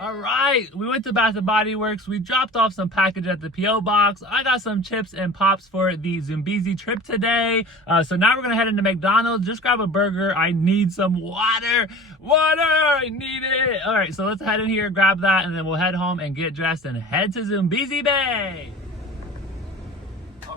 All right, we went to Bath & Body Works. We dropped off some package at the P.O. box. I got some chips and pops for the Zambezi trip today. So now we're gonna head into McDonald's, just grab a burger. I need some water. Water, I need it. All right, so let's head in here, grab that, and then we'll head home and get dressed and head to Zambezi Bay.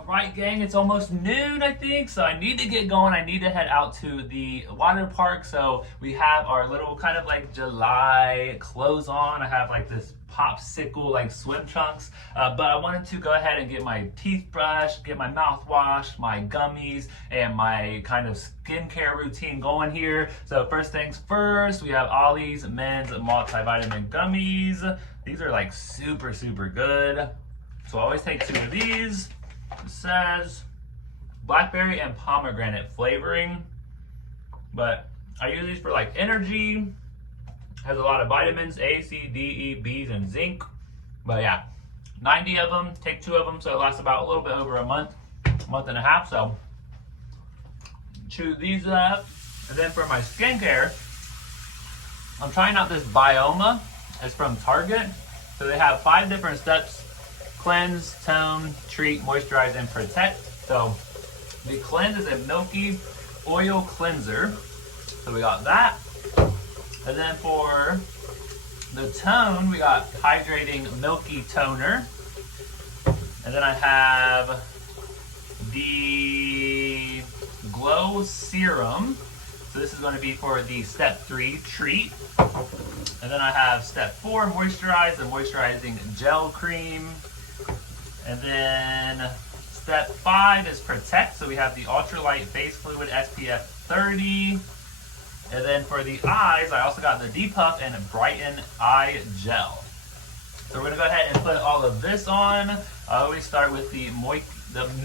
Right, gang, it's almost noon, I think, so I need to get going. I need to head out to the water park. So we have our little kind of like July clothes on. I have like this popsicle like swim trunks, but I wanted to go ahead and get my teeth brushed, get my mouthwash, my gummies, and my kind of skincare routine going here. So first things first, we have Ollie's men's multivitamin gummies. These are like super good, so I always take 2 of these. It says blackberry and pomegranate flavoring, but I use these for like energy. Has a lot of vitamins, A, C, D, E, B's, and zinc. But yeah, 90 of them, take 2 of them, so it lasts about a little bit over a month and a half. So chew these up. And then for my skincare, I'm trying out this Pajama. It's from Target. So they have 5 different steps: cleanse, tone, treat, moisturize, and protect. So the cleanse is a milky oil cleanser. So we got that. And then for the tone, we got hydrating milky toner. And then I have the glow serum. So this is going to be for the step 3 treat. And then I have step 4 moisturize, the moisturizing gel cream. And then step 5 is protect. So we have the ultralight face fluid SPF 30. And then for the eyes, I also got the Depuff and Brighten Eye Gel. So we're gonna go ahead and put all of this on. I always start with the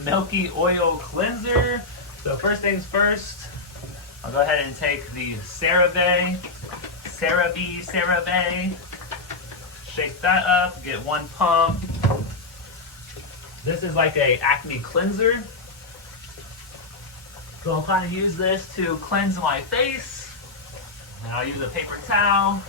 milky oil cleanser. So first things first, I'll go ahead and take the CeraVe. Shake that up, get 1 pump. This is like a acne cleanser. So I'll kind of use this to cleanse my face. And I'll use a paper towel.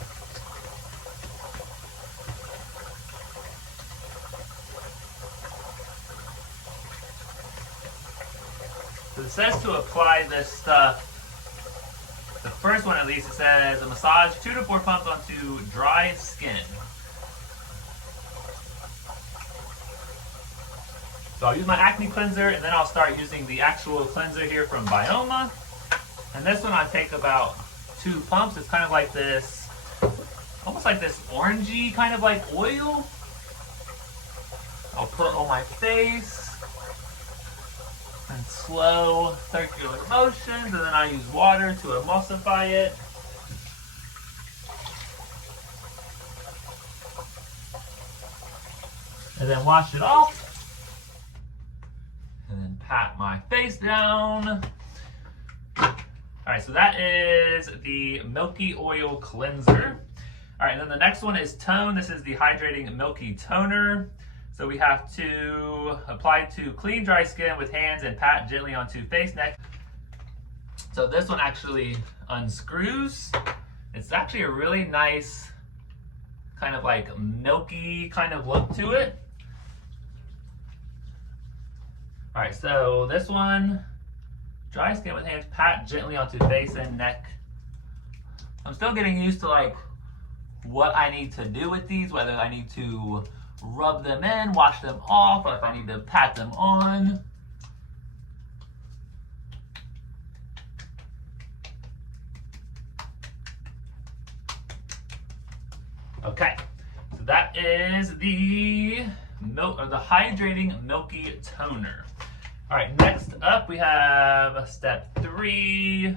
So it says to apply this stuff. The first one at least, it says a massage 2 to 4 pumps onto dry skin. So I'll use my acne cleanser, and then I'll start using the actual cleanser here from Pajama. And this one I take about 2 pumps. It's kind of like this, almost like this orangey kind of like oil. I'll put on my face and slow circular motions, and then I use water to emulsify it. And then wash it off. And then pat my face down. All right, so that is the milky oil cleanser. All right, and then the next one is tone. This is the hydrating milky toner. So we have to apply to clean, dry skin with hands and pat gently onto face, neck. So this one actually unscrews. It's actually a really nice kind of like milky kind of look to it. All right, so this one, dry skin with hands, pat gently onto face and neck. I'm still getting used to like what I need to do with these, whether I need to rub them in, wash them off, or if I need to pat them on. Okay, so that is the hydrating milky toner. All right, next up we have step 3,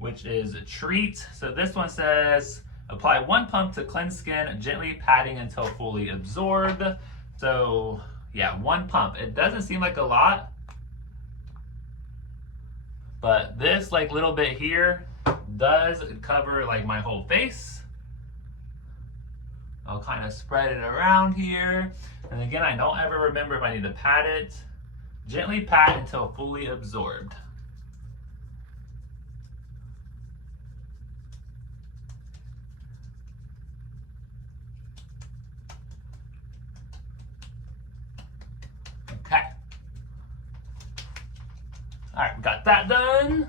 which is treat. So this one says apply 1 pump to cleanse skin, gently patting until fully absorbed. So yeah, 1 pump. It doesn't seem like a lot, but this like little bit here does cover like my whole face. I'll kind of spread it around here. And again, I don't ever remember if I need to pat it. Gently pat until fully absorbed. right, got that done.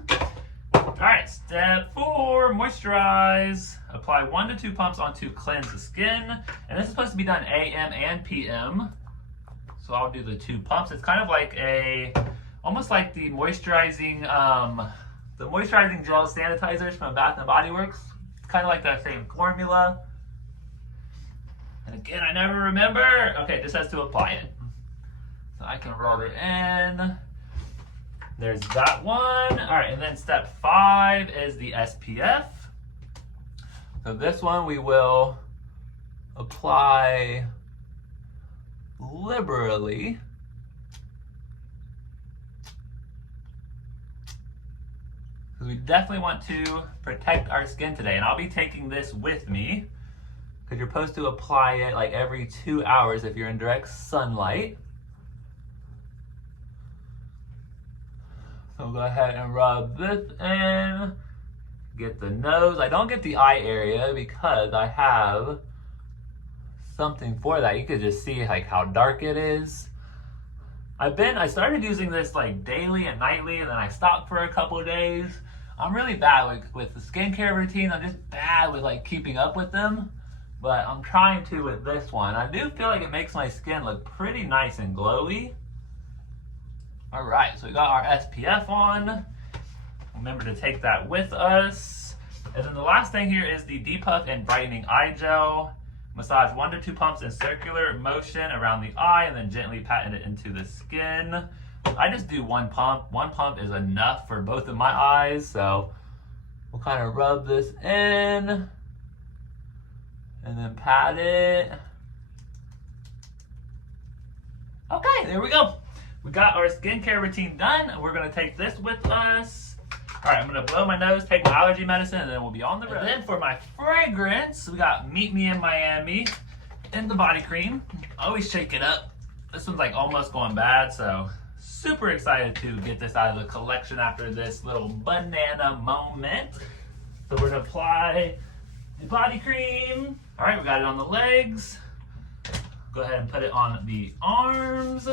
All right, step 4, moisturize. Apply 1 to 2 pumps onto cleansed skin. And this is supposed to be done AM and PM. So I'll do the 2 pumps. It's kind of like almost like the moisturizing gel sanitizers from Bath and Body Works. It's kind of like that same formula. And again, I never remember. Okay, it just has to apply it. So I can rub it in. There's that one. All right, and then step 5 is the SPF. So this one we will apply liberally. Because we definitely want to protect our skin today. And I'll be taking this with me because you're supposed to apply it like every 2 hours if you're in direct sunlight. So go ahead and rub this in. Get the nose. I don't get the eye area because I have something for that. You could just see like how dark it is. I started using this like daily and nightly, and then I stopped for a couple of days. I'm really bad with the skincare routine. I'm just bad with like keeping up with them, but I'm trying to with this one. I do feel like it makes my skin look pretty nice and glowy. All right, so we got our SPF on. Remember to take that with us. And then the last thing here is the Depuff and Brightening Eye Gel. Massage 1 to 2 pumps in circular motion around the eye and then gently patting it into the skin. I just do 1 pump. 1 pump is enough for both of my eyes. So we'll kind of rub this in and then pat it. Okay, there we go. We got our skincare routine done. We're gonna take this with us. All right, I'm gonna blow my nose, take my allergy medicine, and then we'll be on the road. And then for my fragrance, we got Meet Me in Miami in the body cream. Always shake it up. This one's like almost going bad, so super excited to get this out of the collection after this little banana moment. So we're gonna apply the body cream. All right, we got it on the legs. Go ahead and put it on the arms.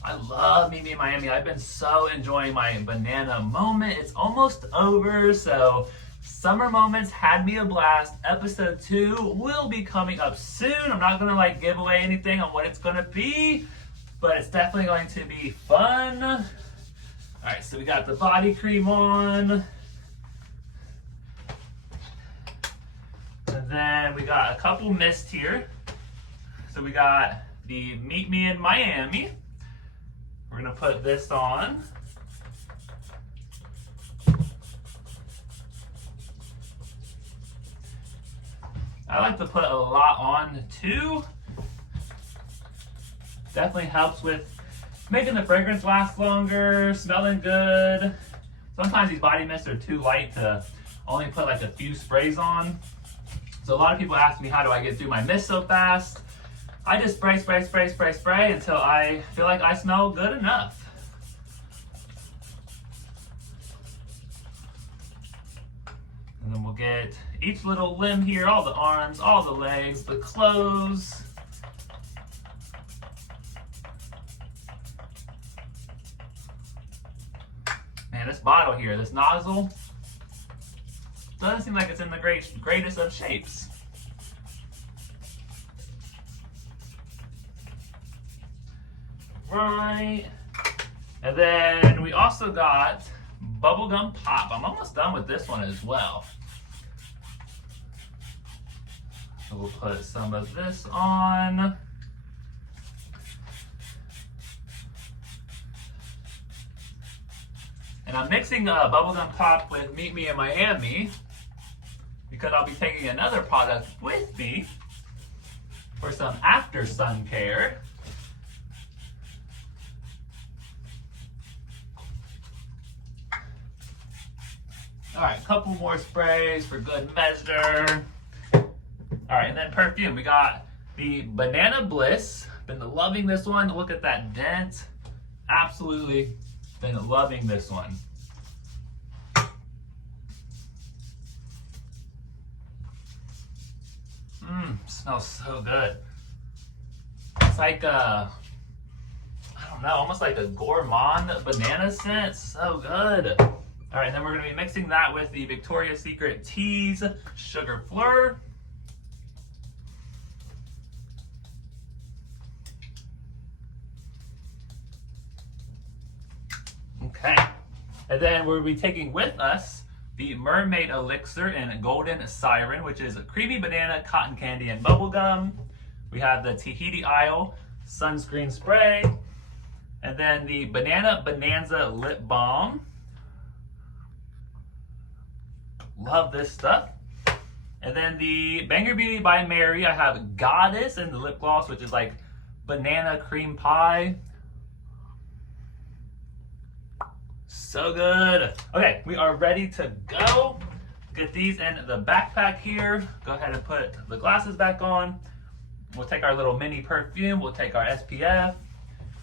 I love Meet Me in Miami. I've been so enjoying my banana moment. It's almost over, so Summer Moments had me a blast. Episode 2 will be coming up soon. I'm not gonna like give away anything on what it's gonna be, but it's definitely going to be fun. All right, so we got the body cream on. And then we got a couple mists here. So we got the Meet Me in Miami. We're gonna put this on. I like to put a lot on too. Definitely helps with making the fragrance last longer, smelling good. Sometimes these body mists are too light to only put like a few sprays on. So a lot of people ask me, how do I get through my mist so fast? I just spray until I feel like I smell good enough. And then we'll get each little limb here, all the arms, all the legs, the clothes. Man, this bottle here, this nozzle, doesn't seem like it's in the greatest of shapes. Right. And then we also got bubblegum pop. I'm almost done with this one as well. So we'll put some of this on. And I'm mixing bubblegum pop with Meet Me in Miami because I'll be taking another product with me for some after sun care. All right, a couple more sprays for good measure. All right, and then perfume. We got the Banana Bliss. Been loving this one. Look at that dent. Absolutely been loving this one. Smells so good. It's like I don't No, almost like a gourmand banana scent. So good. All right, then we're gonna be mixing that with the Victoria's Secret Teas Sugar Fleur. Okay, and then we'll be taking with us the Mermaid Elixir in Golden Siren, which is a creamy banana, cotton candy, and bubblegum. We have the Tahiti Isle sunscreen spray, and then the Banana Bonanza lip balm. Love this stuff. And then the Banger Beauty by Mary, I have Goddess in the lip gloss, which is like banana cream pie. So good. Okay, we are ready to go. Get these in the backpack here. Go ahead and put the glasses back on. We'll take our little mini perfume. We'll take our SPF.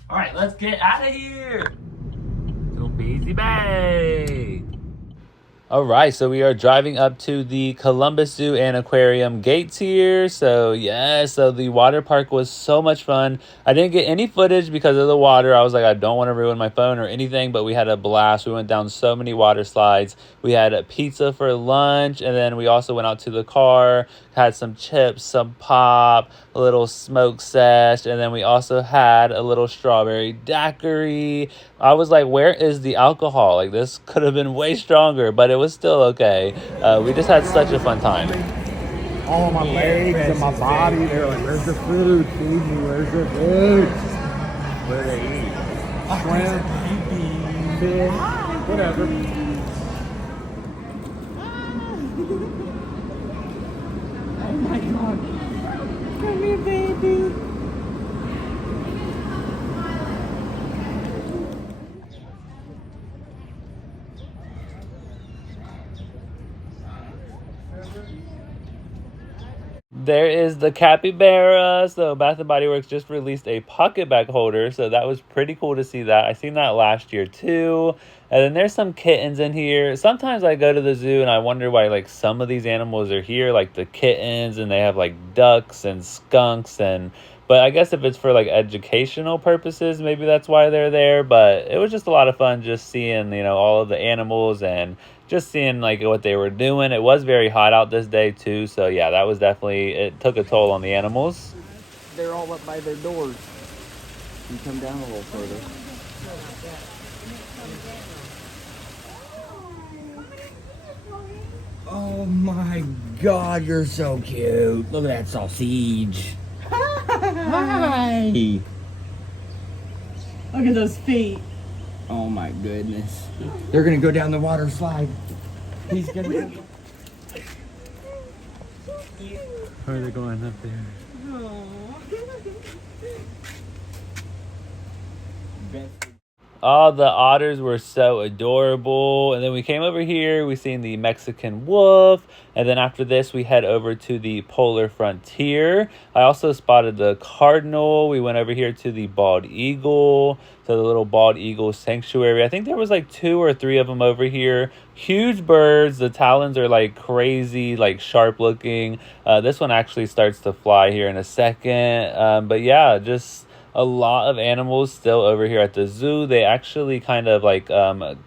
All right, let's get out of here. Little Busy Bay. All right, so we are driving up to the Columbus Zoo and Aquarium gates here. So yeah, so the water park was so much fun. I didn't get any footage because of the water. I was like, I don't want to ruin my phone or anything, but we had a blast. We went down so many water slides. We had a pizza for lunch, and then we also went out to the car, had some chips, some pop, a little smoke sesh, and then we also had a little strawberry daiquiri. I was like, where is the alcohol? Like, this could have been way stronger, but it was still okay. We just had such a fun time. All my legs and my body, they're like, where's the food? Feed me, where's the food? Where do they eat? Shrimp, fish, whatever. Oh my God. Come here, baby. There is the capybara. So Bath & Body Works just released a pocket bag holder, so that was pretty cool to see that. I seen that last year too. And then there's some kittens in here. Sometimes I go to the zoo and I wonder why like some of these animals are here, like the kittens, and they have like ducks and skunks, and but I guess if it's for like educational purposes, maybe that's why they're there. But it was just a lot of fun just seeing, you know, all of the animals and just seeing like what they were doing. It was very hot out this day too, so yeah, that was definitely, it took a toll on the animals. They're all up by their doors. You come down a little further. Oh my God, you're so cute. Look at that sausage. Hi. Look at those feet. Oh my goodness. They're gonna go down the water slide. He's gonna go. Where are they going up there? Oh, the otters were so adorable. And then we came over here, we seen the Mexican wolf. And then after this, we head over to the polar frontier. I also spotted the cardinal. We went over here to the bald eagle, to the little bald eagle sanctuary. I think there was like 2 or 3 of them over here. Huge birds. The talons are like crazy, like sharp looking. This one actually starts to fly here in a second. But yeah, just a lot of animals still over here at the zoo. They actually kind of like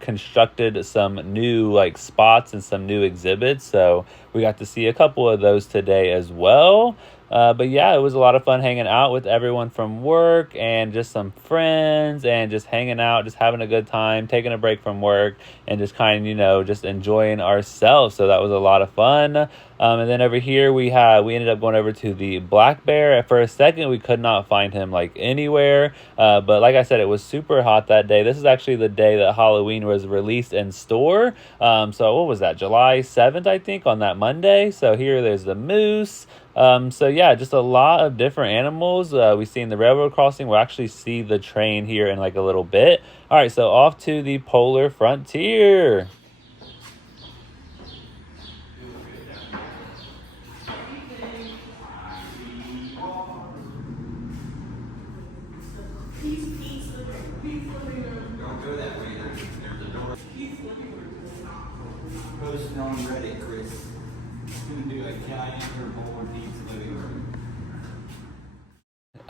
constructed some new like spots and some new exhibits, so we got to see a couple of those today as well. But yeah, it was a lot of fun hanging out with everyone from work and just some friends and just hanging out, just having a good time, taking a break from work and just kind of, you know, just enjoying ourselves. So that was a lot of fun. And then over here we ended up going over to the black bear. For a second we could not find him like anywhere, but like I said, it was super hot that day. This is actually the day that Halloween was released in store. So what was that, July 7th I think, on that Monday. So here there's the moose. So yeah, just a lot of different animals. We've seen the railroad crossing. We'll actually see the train here in like a little bit. All right, so off to the polar frontier. Posting on Reddit, Chris. Gonna do a giant board needs living room.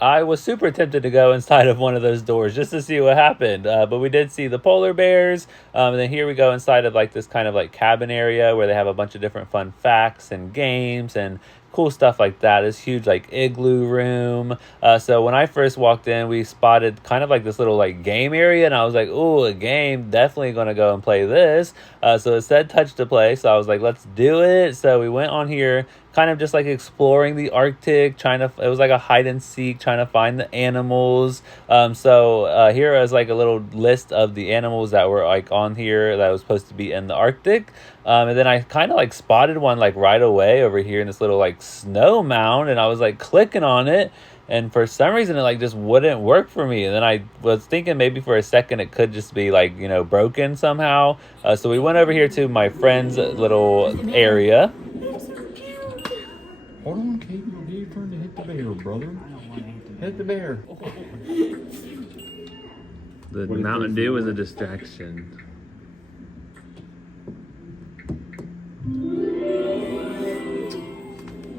I was super tempted to go inside of one of those doors just to see what happened, but we did see the polar bears, and then here we go inside of like this kind of like cabin area where they have a bunch of different fun facts and games and cool stuff like that. This huge like igloo room. So when I first walked in, we spotted kind of like this little like game area, and I was like, "Ooh, a game! Definitely gonna go and play this." So it said touch to play, so I was like, "Let's do it." So we went on here, kind of just like exploring the Arctic, it was like a hide and seek, trying to find the animals. So here is like a little list of the animals that were like on here that was supposed to be in the Arctic. And then I kind of like spotted one like right away over here in this little like snow mound, and I was like clicking on it, and for some reason it like just wouldn't work for me. And then I was thinking maybe for a second it could just be like, you know, broken somehow. So we went over here to my friend's little area. Hold on, Kate. You're trying to hit the bear, brother. I don't want to hit the bear. The Mountain Dew was a distraction.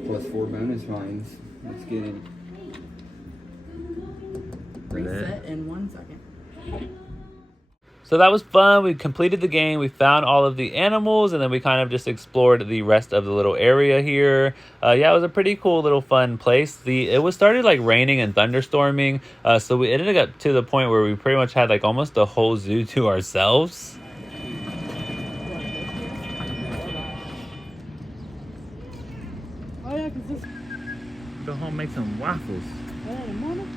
+4 bonus finds. Let's get it. Reset in 1 second. So that was fun. We completed the game. We found all of the animals, and then we kind of just explored the rest of the little area here. Yeah, it was a pretty cool little fun place. It was started like raining and thunderstorming, so we ended up to the point where we pretty much had like almost the whole zoo to ourselves. Oh yeah, cause this. Go home, make some waffles. Morning.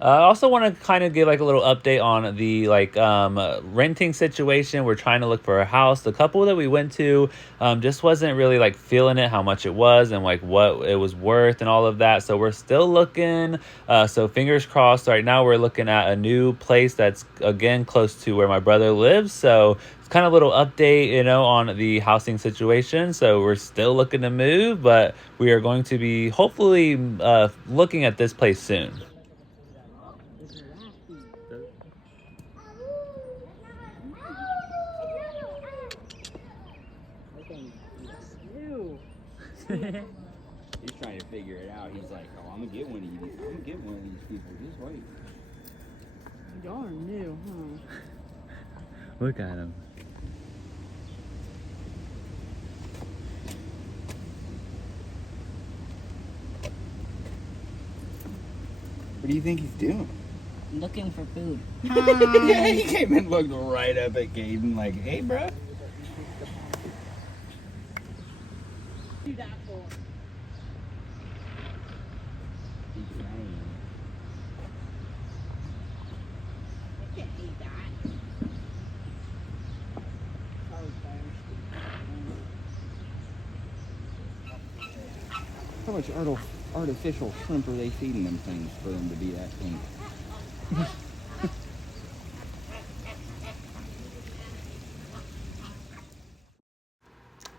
I also want to kind of give like a little update on the like renting situation. We're trying to look for a house. The couple that we went to just wasn't really like feeling it, how much it was and like what it was worth and all of that. So we're still looking. So fingers crossed. Right now we're looking at a new place that's again close to where my brother lives. So it's kind of a little update, you know, on the housing situation. So we're still looking to move, but we are going to be hopefully looking at this place soon. He's trying to figure it out. He's like, oh, I'm gonna get one of these. I'm gonna get one of these people. Just wait. Y'all are new, huh? Look at him. What do you think he's doing? Looking for food. Yeah, he came and looked right up at Caden like, hey, bro. Do that for. He's trying. I can't eat that. How much artificial shrimp are they feeding them things for them to be that pink?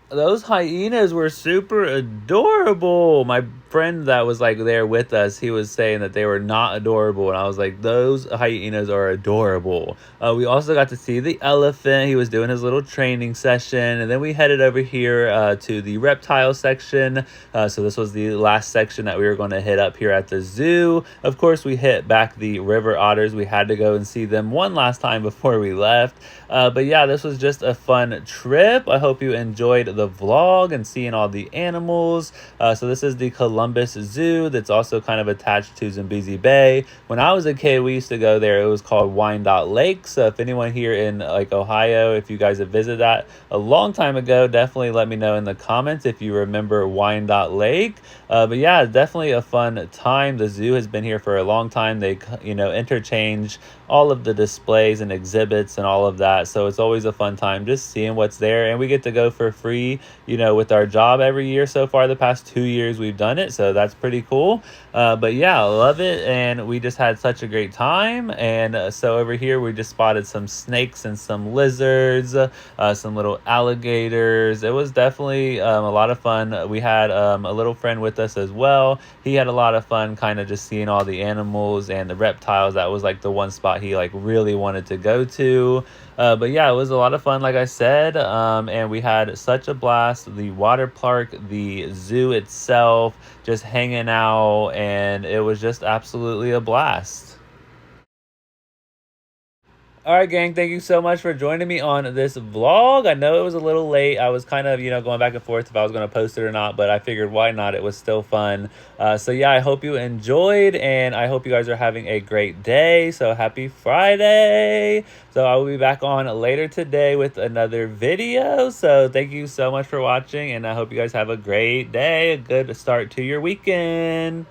Those hyenas were super adorable. My friend that was like there with us, he was saying that they were not adorable, and I was like, those hyenas are adorable. We also got to see the elephant. He was doing his little training session, and then we headed over here to the reptile section. So this was the last section that we were going to hit up here at the zoo. Of course, we hit back the river otters. We had to go and see them one last time before we left. But yeah, this was just a fun trip. I hope you enjoyed the vlog and seeing all the animals. So this is the Columbus Zoo that's also kind of attached to Zambezi Bay. When I was a kid, we used to go there. It was called Wyandotte Lake. So if anyone here in like Ohio, if you guys have visited that a long time ago, definitely let me know in the comments if you remember Wyandotte Lake. But yeah, definitely a fun time. The zoo has been here for a long time. They, you know, interchange all of the displays and exhibits and all of that. So it's always a fun time just seeing what's there. And we get to go for free, you know, with our job every year so far. The past 2 years we've done it. So that's pretty cool. But yeah, I love it. And we just had such a great time. And so over here, we just spotted some snakes and some lizards, some little alligators. It was definitely a lot of fun. We had a little friend with us as well. He had a lot of fun kind of just seeing all the animals and the reptiles. That was like the one spot spot he like really wanted to go to. But yeah, it was a lot of fun, like I said, and we had such a blast. The water park, the zoo itself, just hanging out, and it was just absolutely a blast. All right, gang, thank you so much for joining me on this vlog. I know it was a little late. I was kind of, going back and forth if I was going to post it or not, but I figured why not? It was still fun. So yeah, I hope you enjoyed, and I hope you guys are having a great day. So happy Friday. So I will be back on later today with another video. So thank you so much for watching, and I hope you guys have a great day, a good start to your weekend.